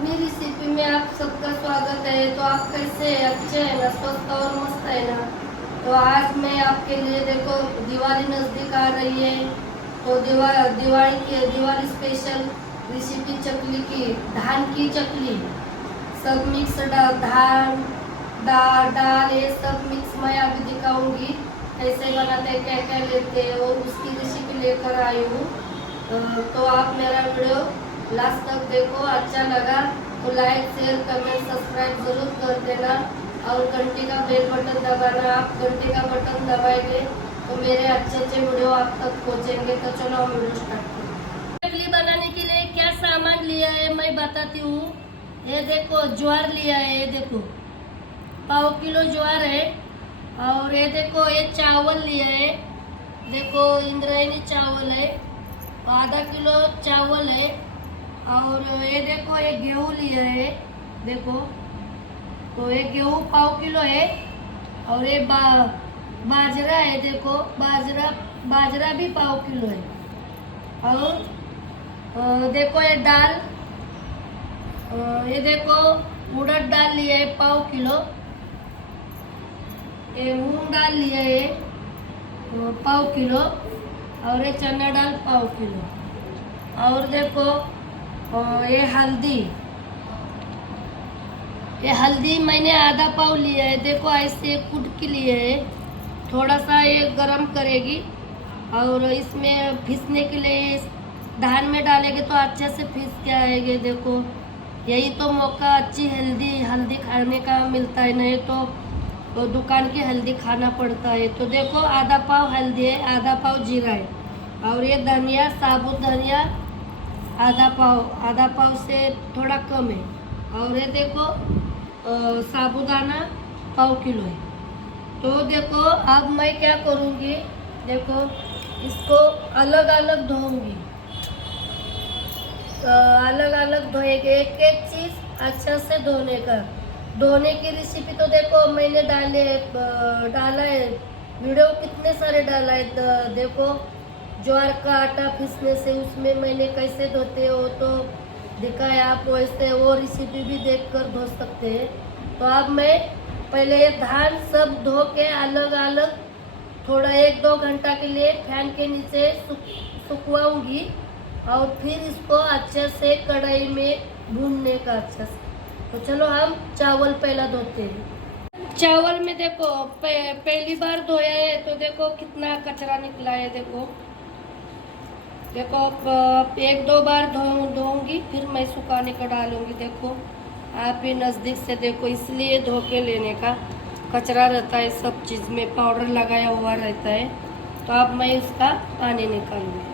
अपनी रेसिपी में आप सबका स्वागत है। तो आप कैसे हैं? अच्छे हैं ना? स्वस्थ और मस्त है ना? तो आज मैं आपके लिए देखो दिवाली नज़दीक आ रही है, तो दिवाली स्पेशल रेसिपी चकली की, धान की चकली, सब मिक्स धान दाल ये सब मिक्स मैं अभी दिखाऊंगी कैसे बनाते हैं, क्या क्या लेते हैं, और उसकी रेसिपी लेकर आई हूँ। तो आप मेरा वीडियो लास्ट तक देखो। अच्छा लगा तो लाइक शेयर कमेंट सब्सक्राइब जरूर कर देना और घंटी का बेल बटन दबाना। आप घंटी का बटन दबाएंगे तो मेरे अच्छे अच्छे वीडियो आप तक पहुंचेंगे। तो चलो हम वीडियो स्टार्ट करें। चकली बनाने के लिए क्या सामान लिया है मैं बताती हूँ। ये देखो ज्वार लिया है, ये देखो पाव किलो ज्वार है। और ये देखो ये चावल लिया है, देखो इंद्रायणी चावल है, आधा किलो चावल है। और ये देखो ये गेहूँ लिया है, देखो तो ये गेहूँ पाव किलो है। और ये बाजरा है, देखो बाजरा भी पाव किलो है। और देखो ये दाल, ये देखो उड़द दाल लिया है पाव किलो। ये मूंग दाल लिया है पाव किलो। और ये चना दाल पाव किलो। और देखो ये हल्दी मैंने आधा पाव लिया है। देखो ऐसे कूट के लिए है, थोड़ा सा ये गरम करेगी। और इसमें पीसने के लिए धान में डालेंगे तो अच्छे से पीस के आएंगे। देखो यही तो मौका अच्छी हल्दी खाने का मिलता है, नहीं तो दुकान की हल्दी खाना पड़ता है। तो देखो आधा पाव हल्दी है, आधा पाव जीरा है। और ये धनिया, साबुत धनिया आधा पाव से थोड़ा कम है। और ये देखो साबुदाना पाव किलो है। तो देखो अब मैं क्या करूँगी, देखो इसको अलग अलग धोऊंगी, अलग अलग धोएंगे। एक एक चीज़ अच्छा से धोने की रेसिपी तो देखो मैंने डाला है वीडियो, कितने सारे डाला है। देखो ज्वार का आटा पीसने से उसमें मैंने कैसे धोते हो तो दिखाया, आप वैसे वो रेसिपी भी देखकर धो सकते हैं। तो अब मैं पहले ये धान सब धो के अलग अलग थोड़ा 1-2 घंटा के लिए फैन के नीचे सुखवाऊंगी। और फिर इसको अच्छे से कढ़ाई में भूनने का अच्छा से। तो चलो हम चावल पहला धोते हैं। चावल में देखो पहली बार धोया है तो देखो कितना कचरा निकला है। देखो 1-2 बार धोऊंगी फिर मैं सुखाने को डालूंगी। देखो आप ही नज़दीक से देखो, इसलिए धो के लेने का, कचरा रहता है सब चीज़ में, पाउडर लगाया हुआ रहता है। तो अब मैं इसका पानी निकालूंगी।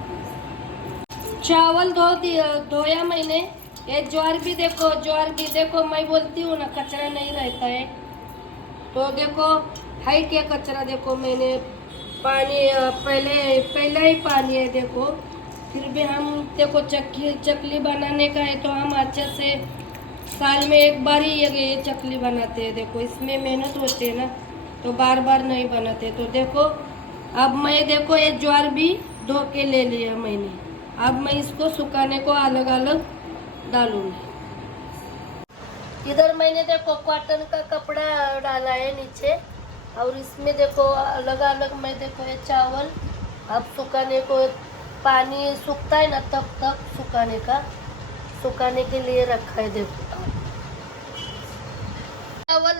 चावल धोया मैंने। ये ज्वार भी देखो मैं बोलती हूँ ना कचरा नहीं रहता है। तो देखो है क्या कचरा, देखो मैंने पानी पहले ही पानी है। देखो फिर भी हम देखो चकली बनाने का है तो हम अच्छे से साल में एक बार ही ये चकली बनाते हैं। देखो इसमें मेहनत होती है ना, तो बार बार नहीं बनाते। तो देखो अब मैं देखो ये ज्वार भी धो के ले लिया मैंने। अब मैं इसको सुखाने को अलग अलग डालूंगी। इधर मैंने देखो कॉटन का कपड़ा डाला है नीचे, और इसमें देखो अलग अलग मैं देखो ये चावल अब सुखाने को, पानी सूखता है ना तब तक सुखाने के लिए रखा है। देखो चावल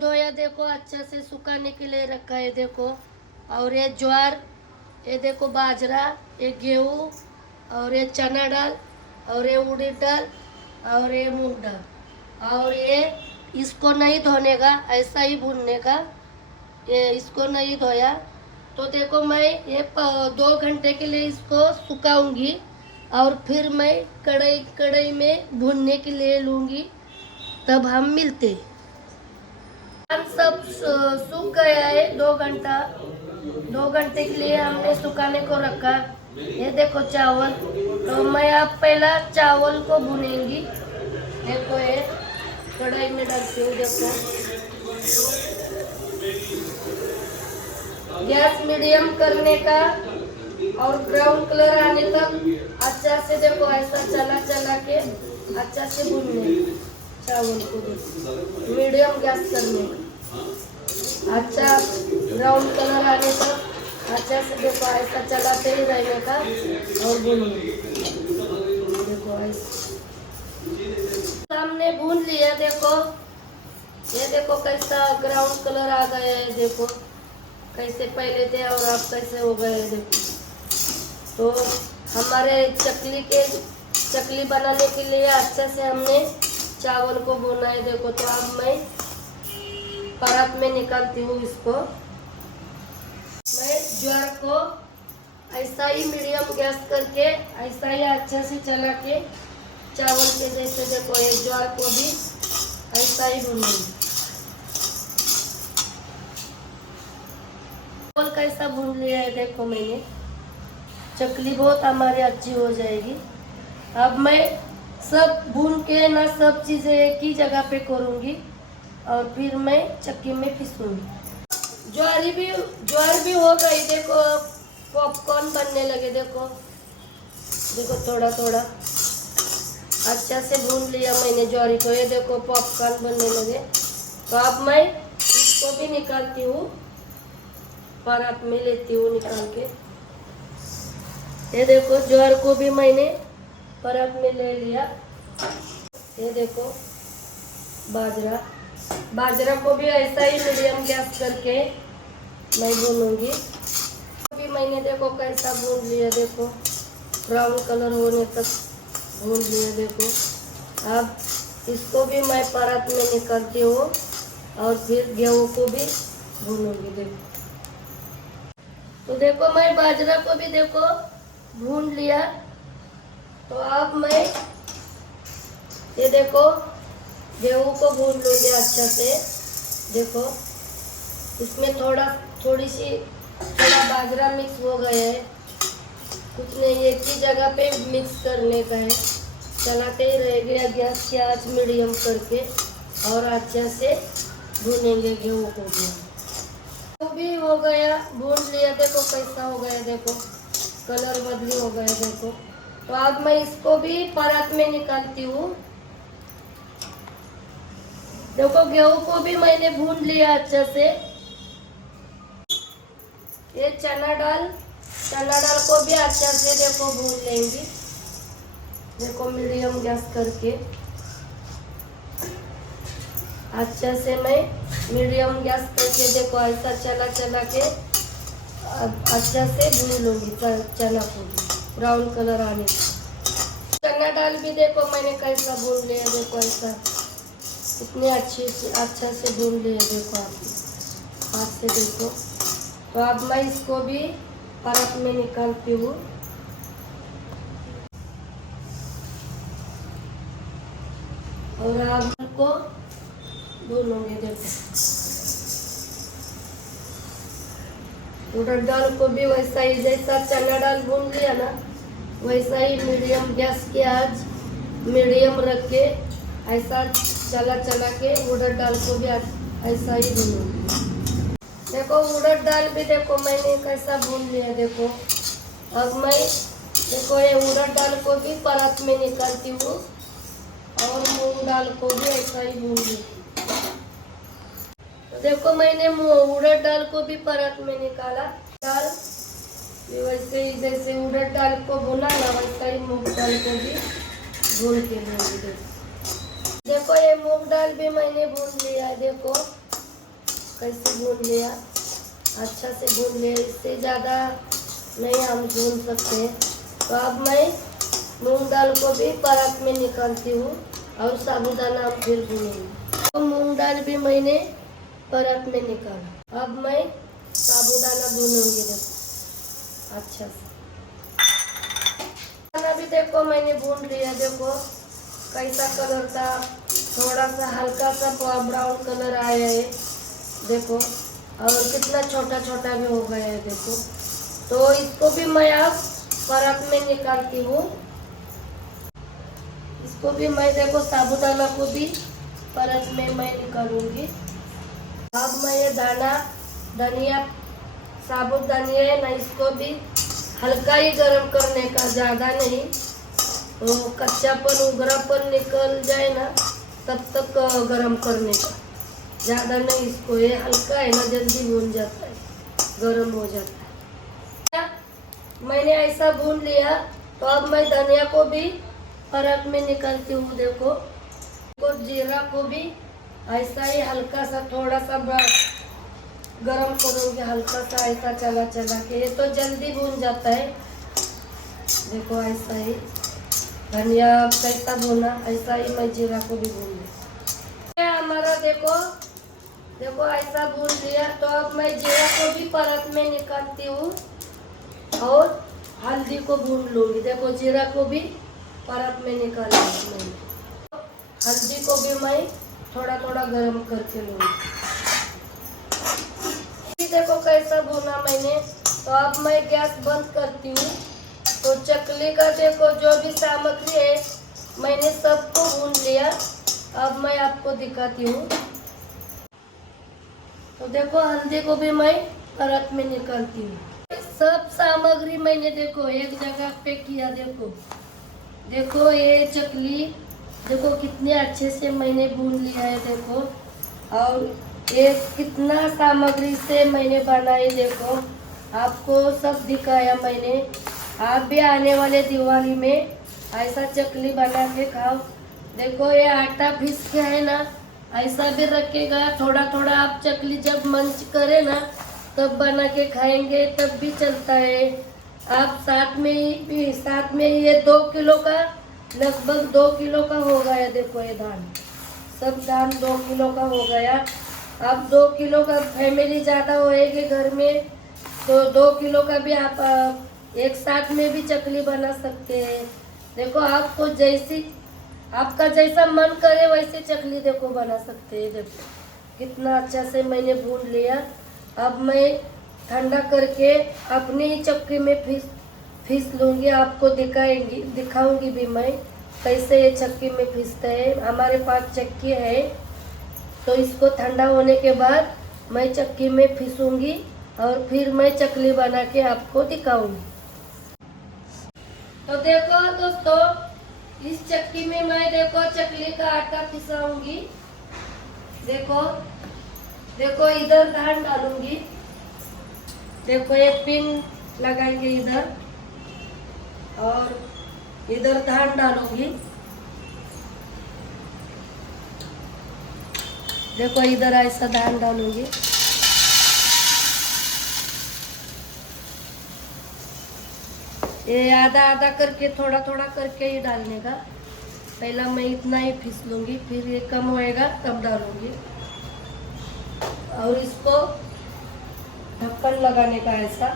धोया देखो अच्छे से सुखाने के लिए रखा है। देखो और ये ज्वार, ये देखो बाजरा, ये गेहूँ, और ये चना दाल, और ये उड़द दाल, और ये मूंग दाल। और ये इसको नहीं धोने का, ऐसा ही भूनने का। ये इसको नहीं धोया तो देखो मैं ये 2 घंटे के लिए इसको सुखाऊंगी। और फिर मैं कढ़ाई में भूनने के लिए लूँगी, तब हम मिलते। हम सब सूख गया है 2 घंटे के लिए हमने सुखाने को रखा। ये देखो चावल, तो मैं अब पहला चावल को भूनेंगी। देखो ये कढ़ाई में डालती हूँ। देखो गैस मीडियम करने का और ब्राउन कलर आने तक अच्छा से देखो ऐसा चला के अच्छा से भूनने चावल को भी मीडियम गैस करने अच्छा ब्राउन कलर आने तक अच्छा से देखो ऐसा चलाते ही रहने का और भूनने देखो ऐसा हमने भून लिया देखो ये देखो कैसा ब्राउन कलर आ गया है देखो कैसे पहले थे और अब कैसे हो गए देखो। तो हमारे चकली बनाने के लिए अच्छे से हमने चावल को भुना है देखो। तो अब मैं परात में निकालती हूँ इसको। मैं ज्वार को ऐसा ही मीडियम गैस करके ऐसा ही अच्छे से चला के चावल के जैसे देखो ये ज्वार को भी ऐसा ही भूनेंगे। चावल कैसा भून लिया है देखो मैंने चकली बहुत हमारी अच्छी हो जाएगी। अब मैं सब भून के ना सब चीज़ें एक ही जगह पे करूँगी और फिर मैं चक्की में पीसूँगी। ज्वार भी हो गई देखो पॉपकॉर्न बनने लगे देखो देखो थोड़ा थोड़ा अच्छा से भून लिया मैंने ज्वारी को ये देखो पॉपकॉर्न बनने लगे। तो अब मैं इसको भी निकालती हूँ परात में लेती हूँ निकाल के। ये देखो ज्वार को भी मैंने परात में ले लिया। ये देखो बाजरा को भी ऐसा ही मीडियम गैस करके मैं भूनूंगी। अभी मैंने देखो कैसा भून लिया देखो ब्राउन कलर होने तक भून लिया देखो। अब इसको भी मैं परात में निकालती हूँ और फिर गेहूँ को भी भूनूंगी देखो। तो देखो मैं बाजरा को भी देखो भून लिया। तो अब मैं ये देखो गेहूँ को भून लूँगी अच्छा से देखो। इसमें थोड़ा बाजरा मिक्स हो गया है कुछ नहीं एक ही जगह पे मिक्स करने का है। चलाते ही रहेंगे गैस की आंच मीडियम करके और अच्छे से भूनेंगे गेहूँ को भी हो गया भून लिया देखो कैसा हो गया देखो कलर बदली हो गया देखो। तो अब मैं इसको भी परात में निकालती हूँ। देखो गेहूं को भी मैंने भून लिया अच्छे से। ये चना दाल को भी अच्छे से देखो भून लेंगी देखो मीडियम गैस करके अच्छे से मैं मीडियम गैस करके देखो ऐसा चला के अच्छे से भून लूंगी चना को भी ब्राउन कलर आने। चना दाल भी देखो मैंने कैसा भून लिया देखो ऐसा इतने अच्छा से भून लिया देखो आप हाथ से देखो। तो अब मैं इसको भी परात में निकालती हूँ। और अब को भूनूंगी देखो। उड़द दाल को भी वैसा ही जैसा चना दाल भून लिया ना वैसा ही मीडियम गैस की आंच मीडियम रख के ऐसा चला के उड़द दाल को भी ऐसा ही भूनूंगी। देखो उड़द दाल भी देखो मैंने कैसा भून लिया देखो। अब मैं देखो ये उड़द दाल को भी परात में निकालती हूँ और मूंग दाल को भी ऐसा ही भून ली। तो देखो मैंने उड़द दाल को भी परात में निकाला। दाल वैसे ही जैसे उड़द दाल को भुना ना वैसा ही मूंग दाल को भी भून के लूँगी। देखो ये मूंग दाल भी मैंने भून लिया है देखो कैसे भून लिया अच्छा से भून लिया इससे ज़्यादा नहीं हम भून सकते। तो अब मैं मूंग दाल को भी परात में निकालती हूँ और साबुदाना फिर भूनूंगी। तो मूंग दाल भी मैंने परात में निकाला। अब मैं साबुदाना भूनूंगी देखो अच्छा से। साबुदाना भी देखो मैंने भून लिया देखो कैसा कलर था थोड़ा सा हल्का सा ब्राउन कलर आया है देखो और कितना छोटा छोटा भी हो गया है देखो। तो इसको भी मैं अब परात में निकालती हूँ। इसको भी मैं देखो साबुदाना को भी परत में मैं निकालूंगी। अब मैं ये धनिया साबुत धनिया है ना इसको भी हल्का ही गरम करने का ज़्यादा नहीं वो कच्चापन उगरापन निकल जाए ना तब तक गरम करने का, ज़्यादा नहीं। इसको ये हल्का है ना, जल्दी भून जाता है, गरम हो जाता है। मैंने ऐसा भून लिया तो अब मैं धनिया को भी परत में निकालती हूँ। देखो जीरा को भी ऐसा ही हल्का सा थोड़ा सा गरम करूँगी, हल्का सा ऐसा चला चला के। ये तो जल्दी भून जाता है। देखो ऐसा ही धनिया कैसा भूना, ऐसा ही मैं जीरा को भी भून लिया। हमारा देखो देखो ऐसा भून लिया। तो अब मैं जीरा को भी परत में निकालती हूँ और हल्दी को भून लूँगी। देखो जीरा को भी परत में निकाल लिया मैंने, हल्दी को भी मैं थोड़ा थोड़ा गरम करके लूँगी। देखो कैसा भूना मैंने। तो अब मैं गैस बंद करती हूँ। तो चकली का देखो जो भी सामग्री है मैंने सबको भून लिया। अब मैं आपको दिखाती हूँ। तो देखो हल्दी को भी मैं परत में निकालती हूँ। सब सामग्री मैंने देखो एक जगह पे किया। देखो देखो ये चकली देखो कितने अच्छे से मैंने भून लिया है। देखो और ये कितना सामग्री से मैंने बनाई। देखो आपको सब दिखाया मैंने। आप भी आने वाले दिवाली में ऐसा चकली बना के खाओ। देखो ये आटा पीस के है ना, ऐसा भी रखेगा। थोड़ा थोड़ा आप चकली जब मंच करे ना तब बना के खाएंगे तब भी चलता है। आप साथ में ये 2 किलो का लगभग 2 किलो का हो गया। देखो ये धान, सब धान 2 किलो का हो गया। अब 2 किलो का फैमिली ज़्यादा होएगी घर में तो 2 किलो का भी आप एक साथ में भी चकली बना सकते हैं। देखो आपको आपका जैसा मन करे वैसे चकली देखो बना सकते हैं। देखो कितना अच्छा से मैंने भून लिया। अब मैं ठंडा करके अपनी ही चक्की में पीस लूँगी। आपको दिखाऊंगी भी मैं कैसे ये चक्की में पीसते हैं। हमारे पास चक्की है तो इसको ठंडा होने के बाद मैं चक्की में पीसूँगी और फिर मैं चकली बना के आपको दिखाऊंगी। तो देखो दोस्तों इस चक्की में मैं देखो चकली का आटा पिसाऊंगी। देखो देखो इधर धान डालूंगी। देखो एक पिन लगाएंगे इधर और इधर धान डालूंगी। देखो इधर ऐसा धान डालूंगी। ये आधा आधा करके थोड़ा थोड़ा करके ही डालने का। पहला मैं इतना ही पीस लूँगी, फिर ये कम होएगा तब डालूँगी। और इसको ढक्कन लगाने का ऐसा,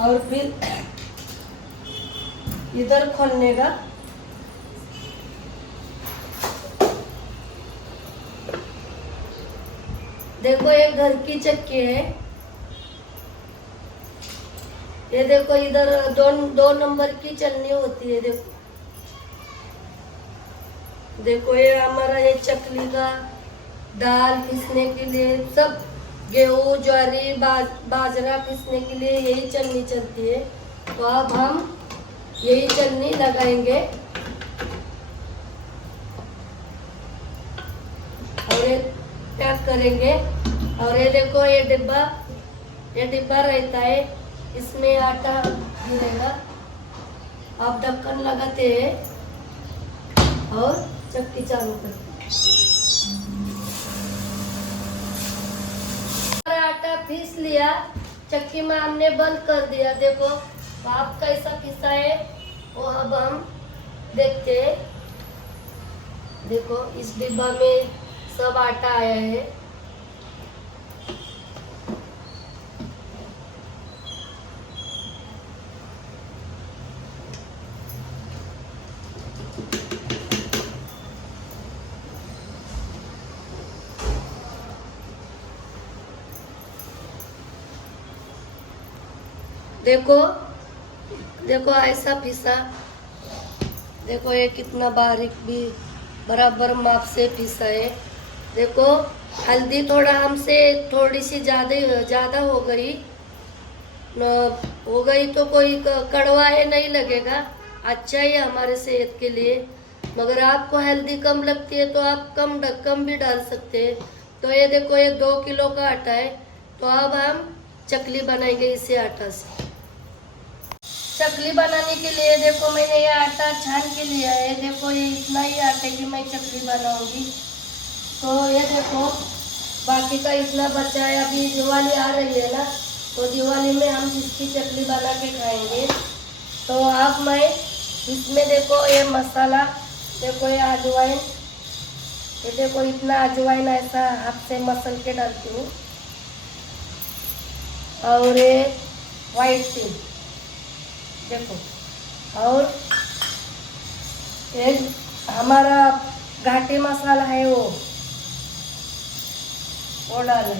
और फिर इधर खोलने का। देखो ये घर की चक्की है। ये देखो इधर दो नंबर की चलनी होती है। देखो देखो ये हमारा ये चकली का दाल पीसने के लिए, सब गेहूँ ज्वारी बाजरा पीसने के लिए यही चलनी चलती है। तो अब हम यही चलनी लगाएंगे और ये पैक करेंगे। और ये देखो ये डिब्बा रहता है, इसमें आटा गिरेगा। आप ढक्कन लगाते हैं और चक्की चालू करते हैं। आटा पीस लिया, चक्की में हमने बंद कर दिया। देखो तो आप कैसा पीसा है वो अब हम देखते हैं। देखो इस डिब्बा में सब आटा आया है। देखो देखो ऐसा पिसा। देखो ये कितना बारीक भी बराबर माप से पिसा है। देखो हल्दी थोड़ा हमसे थोड़ी सी ज़्यादा हो गई। हो गई तो कोई कड़वा है नहीं लगेगा, अच्छा ही है हमारे सेहत के लिए। मगर आपको हेल्दी कम लगती है तो आप कम भी डाल सकते हैं। तो ये देखो, ये 2 किलो का आटा है, तो अब हम चकली बनाएंगे इसी आटा से। चकली बनाने के लिए देखो मैंने ये आटा छान के लिया है। देखो ये इतना ही आटे की मैं चकली बनाऊंगी। तो ये देखो बाकी का इतना बचा है। अभी दिवाली आ रही है ना, तो दिवाली में हम इसकी चकली बना के खाएंगे। तो अब मैं इसमें देखो ये मसाला, देखो ये अजवाइन, ये देखो इतना अजवाइन ऐसा हाथ से मसल के डालती हूँ। और ये वाइट तिल देखो, और एक हमारा घाटी मसाला है वो डाला है।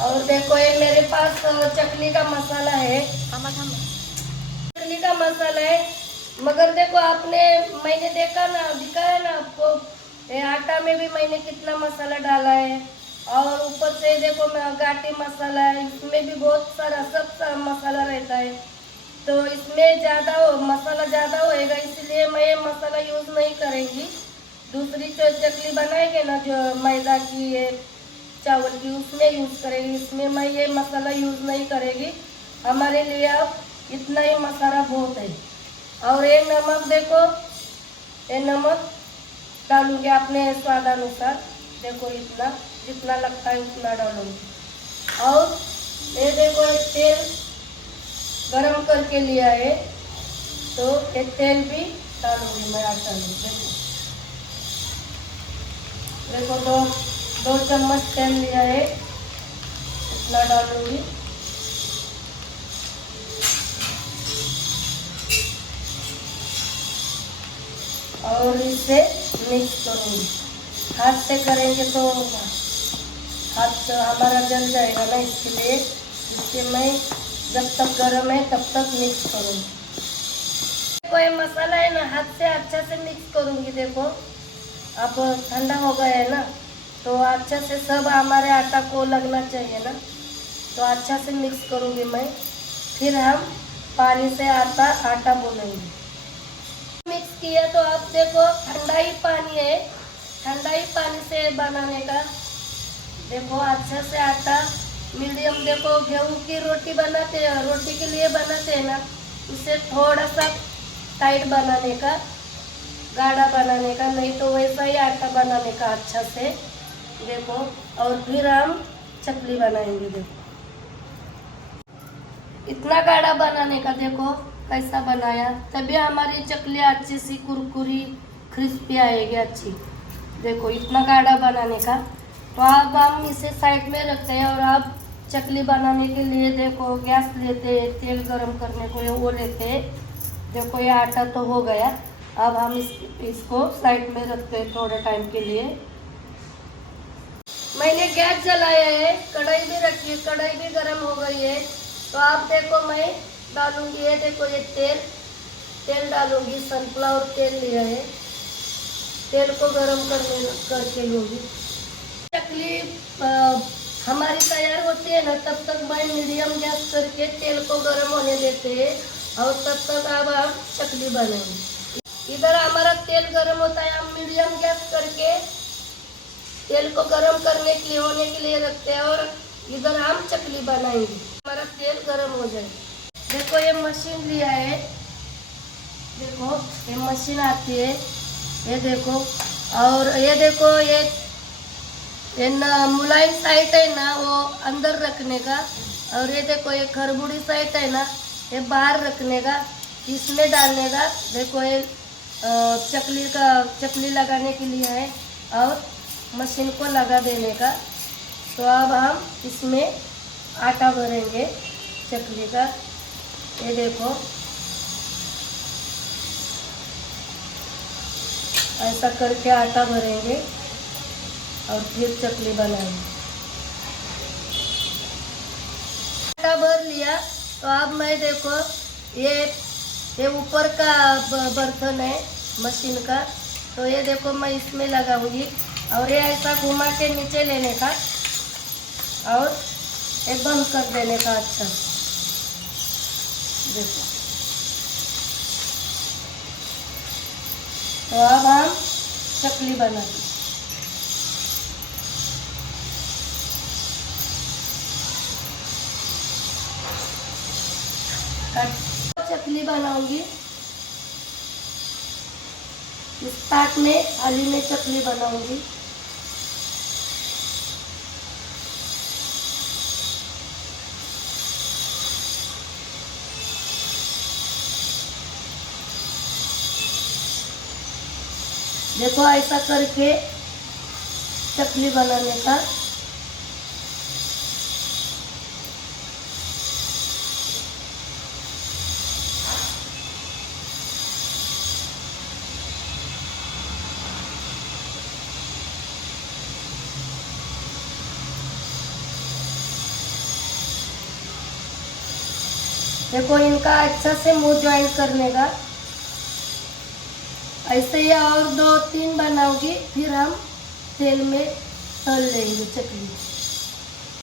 और देखो ये मेरे पास चकली का मसाला है, चकली का मसाला है। मगर देखो मैंने देखा ना, दिखाया ना आपको, ये आटा में भी मैंने कितना मसाला डाला है। और ऊपर से देखो मैं घाटी मसाला है, इसमें भी बहुत सारा सब मसाला रहता है। तो इसमें मसाला ज़्यादा होएगा, इसलिए मैं ये मसाला यूज़ नहीं करेंगी। दूसरी जो चकली बनाएंगे ना, जो मैदा की है चावल की, उसमें यूज़ करेंगे। इसमें मैं ये मसाला यूज़ नहीं करेगी। हमारे लिए अब इतना ही मसाला बहुत है। और ये नमक देखो, ये नमक डालूंगी अपने स्वाद अनुसार। देखो इतना जितना लगता है उतना डालूंगी। और ये देखो एक तेल गरम करके लिया है, तो एक तेल भी डालूंगी मैं आटा में। देखो दो चम्मच तेल लिया है, इतना डालूंगी। और इसे मिक्स करूंगी। हाथ से करेंगे तो हाथ हमारा जल जाएगा ना, इसलिए इसे मैं जब तक गर्म है तब तक मिक्स करूंगी। कोई मसाला है ना, हाथ से अच्छा से मिक्स करूंगी। देखो अब ठंडा हो गया है ना, तो अच्छा से सब हमारे आटा को लगना चाहिए ना, तो अच्छा से मिक्स करूंगी मैं। फिर हम पानी से आटा गूंदेंगे। मिक्स किया तो आप देखो ठंडा ही पानी है, ठंडा ही पानी से बनाने का। देखो अच्छा से आटा मीडियम, देखो गेहूं की रोटी बनाते हैं, रोटी के लिए बनाते हैं ना, उसे थोड़ा सा टाइट बनाने का, गाढ़ा बनाने का, नहीं तो वैसा ही आटा बनाने का अच्छा से। देखो और फिर हम चकली बनाएंगे। देखो इतना गाढ़ा बनाने का, देखो कैसा बनाया, तभी हमारी चकली अच्छी सी कुरकुरी क्रिस्पी आएगी अच्छी। देखो इतना गाढ़ा बनाने का। तो अब हम इसे साइड में रखते हैं। और अब चकली बनाने के लिए देखो गैस लेते हैं, तेल गरम करने को वो लेते हैं। देखो ये आटा तो हो गया, अब हम इसको साइड में रखते हैं थोड़े टाइम के लिए। मैंने गैस जलाया है, कढ़ाई भी रखी है, कढ़ाई भी गरम हो गई है। तो आप देखो मैं डालूंगी, ये देखो ये तेल डालूंगी, सनफ्लावर तेल लिया है, तेल को गरम करके लूँगी। चकली हमारी तैयार होती है ना, तब तक मैं मीडियम गैस करके तेल को गरम होने देते हैं। और तब तक अब हम चकली बनाएंगे। इधर हमारा तेल गरम होता है, हम मीडियम गैस करके तेल को गरम होने के लिए रखते हैं। और इधर हम चकली बनाएंगे, हमारा तेल गरम हो जाए। देखो ये मशीन लिया है, देखो ये मशीन आती है, ये देखो। और ये देखो ये मुलायम साइड है ना, वो अंदर रखने का। और ये देखो ये खरबूड़ी साइड है ना, ये बाहर रखने का, इसमें डालने का। देखो ये चकली लगाने के लिए है, और मशीन को लगा देने का। तो अब हम इसमें आटा भरेंगे चकली का। ये देखो ऐसा करके आटा भरेंगे और फिर चकली बनाएंगे। आटा भर लिया, तो अब मैं देखो ये ऊपर का बर्तन है मशीन का, तो ये देखो मैं इसमें लगाऊंगी। और ये ऐसा घुमा के नीचे लेने का, और ये बंद कर देने का अच्छा से। देखो, तो अब हम चकली बनाते चकली बनाऊंगी। इस पैक में आलू में चकली बनाऊंगी। देखो ऐसा करके चकली बनाने का। देखो इनका अच्छा से मुंह ज्वाइन करने का। ऐसे ही और 2-3 बनाऊंगी, फिर हम तेल में तल लेंगे चकली।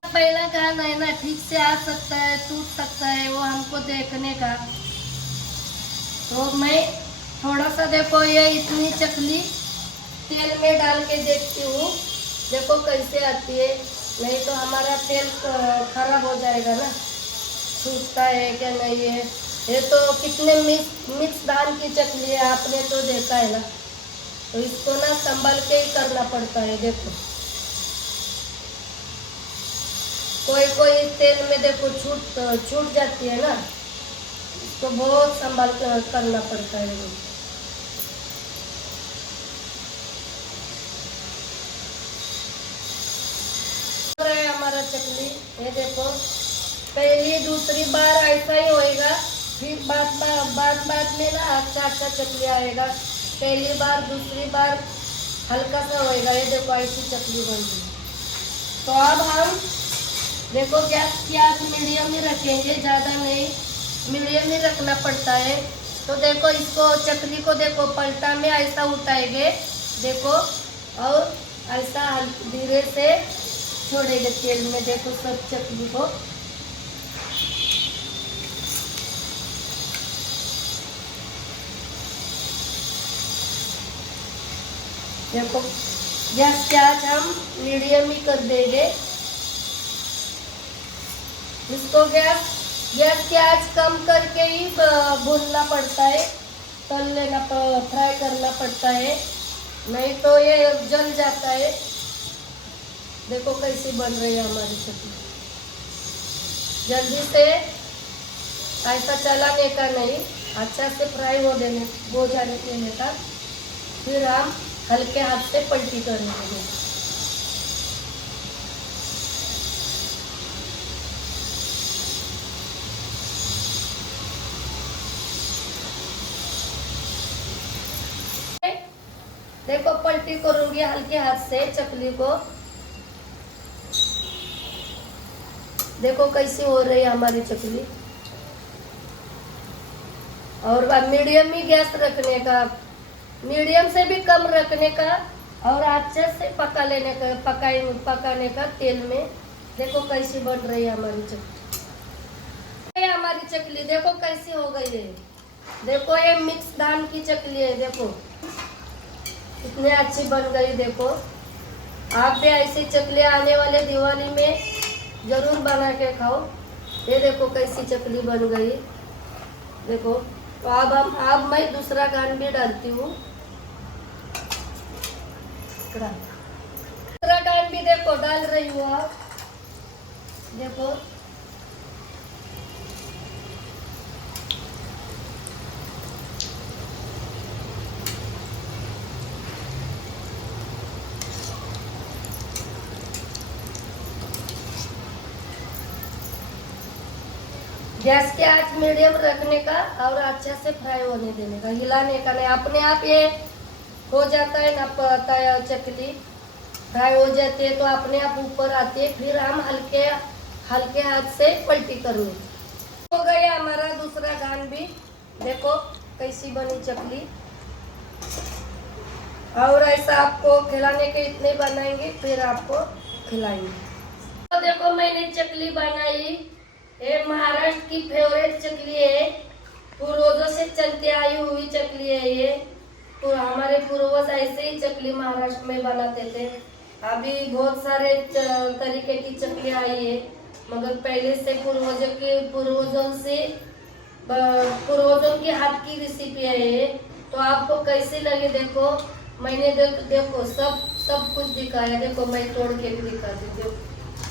पहला काम है ना, ठीक से आ सकता है, टूट सकता है, वो हमको देखने का। तो मैं थोड़ा सा देखो ये इतनी चकली तेल में डाल के देखती हूँ, देखो कैसे आती है। नहीं तो हमारा तेल खराब हो जाएगा ना, छूटता है क्या नहीं है। ये तो कितने मिक्स दाल की चकली है, आपने तो देखा है ना। तो इसको ना संभल के ही करना पड़ता है। देखो कोई कोई तेल में देखो छूट जाती है ना, इसको बहुत संभल कर करना पड़ता है। हमारा चकली ये देखो, पहली दूसरी बार ऐसा ही होएगा, फिर बाद में ना अच्छा चकली आएगा। पहली बार दूसरी बार हल्का सा होएगा। ये देखो ऐसी चकली बन गई। तो अब हम देखो गैस की आंच मीडियम ही रखेंगे, ज़्यादा नहीं, मीडियम ही रखना पड़ता है। तो देखो इसको चकली को देखो पलटा में ऐसा उठाएंगे, देखो, और ऐसा धीरे से छोड़ेंगे तेल में। देखो सब चकली को देखो गैस की आंच हम मीडियम ही कर देंगे। इसको गैस की आंच कम करके ही भूनना पड़ता है, तल लेना, फ्राई करना पड़ता है, नहीं तो ये जल जाता है। देखो कैसी बन रही है हमारी चटनी। जल्दी से ऐसा चलाने का नहीं, अच्छा से फ्राई हो जाने देने का। फिर हम हल्के हाथ से पलटी करेंगे। देखो पलटी करूंगी हल्के हाथ से चकली को। देखो कैसी हो रही है हमारी चकली। और मीडियम ही गैस रखने का, मीडियम से भी कम रखने का, और अच्छे से पका लेने का, पकाने का तेल में। देखो कैसी बन रही है हमारी चकली। हमारी चकली देखो कैसी हो गई है। देखो ये मिक्स दाल की चकली है, देखो कितनी अच्छी बन गई। देखो आप भी ऐसी चकली आने वाले दिवाली में जरूर बना के खाओ। ये देखो कैसी चकली बन गई। देखो तो अब मैं दूसरा गान भी डालती हूँ। दूसरा गान भी देखो डाल रही हूँ। आप देखो गैस की आंच मीडियम रखने का और अच्छे से फ्राई होने देने का, हिलाने का नहीं। अपने आप ये हो जाता है ना, पता है चकली फ्राई हो जाती है तो अपने आप ऊपर आती है। फिर हम हल्के हाथ से पलटी करेंगे। हो गया हमारा दूसरा गान भी। देखो कैसी बनी चकली। और ऐसा आपको खिलाने के इतने बनाएंगे, फिर आपको खिलाएंगे। तो देखो मैंने चकली बनाई। ये महाराष्ट्र की फेवरेट चकली है, पूर्वजों से चलती आई हुई चकली है ये। तो हमारे पूर्वज ऐसे ही चकली महाराष्ट्र में बनाते थे। अभी बहुत सारे तरीके की चकली आई है, मगर पहले से पूर्वजों के हाथ की रेसिपी है ये। तो आपको कैसी लगी देखो, मैंने देखो सब कुछ दिखाया। देखो मैं तोड़ के भी दिखाती हूँ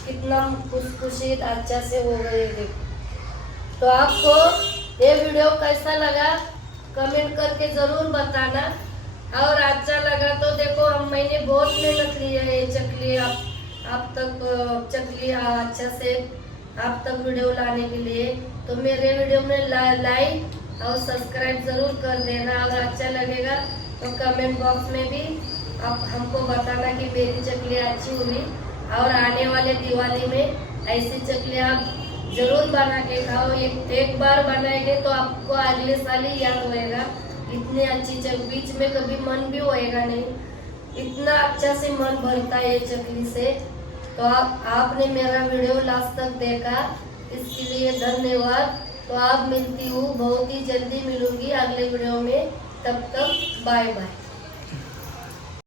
कितना खुशखुशी अच्छा से हो गए। देखो तो आपको ये वीडियो कैसा लगा कमेंट करके जरूर बताना, और अच्छा लगा तो देखो मैंने बहुत मेहनत ली है ये चकली आप तक चकली अच्छा से आप तक वीडियो लाने के लिए। तो मेरे वीडियो में लाइक और सब्सक्राइब जरूर कर देना। अगर अच्छा लगेगा तो कमेंट बॉक्स में भी आप हमको बताना कि मेरी चकली अच्छी हुई। और आने वाले दिवाली में ऐसी चकली आप जरूर बना के खाओ। एक बार बनाएंगे तो आपको अगले साल ही याद होएगा। इतनी अच्छी चकली, बीच में कभी मन भी होएगा नहीं, इतना अच्छा से मन भरता है ये चकली से। तो आपने मेरा वीडियो लास्ट तक देखा, इसके लिए धन्यवाद। तो आप मिलती हूँ बहुत ही जल्दी मिलूंगी अगले वीडियो में, तब तक बाय बाय।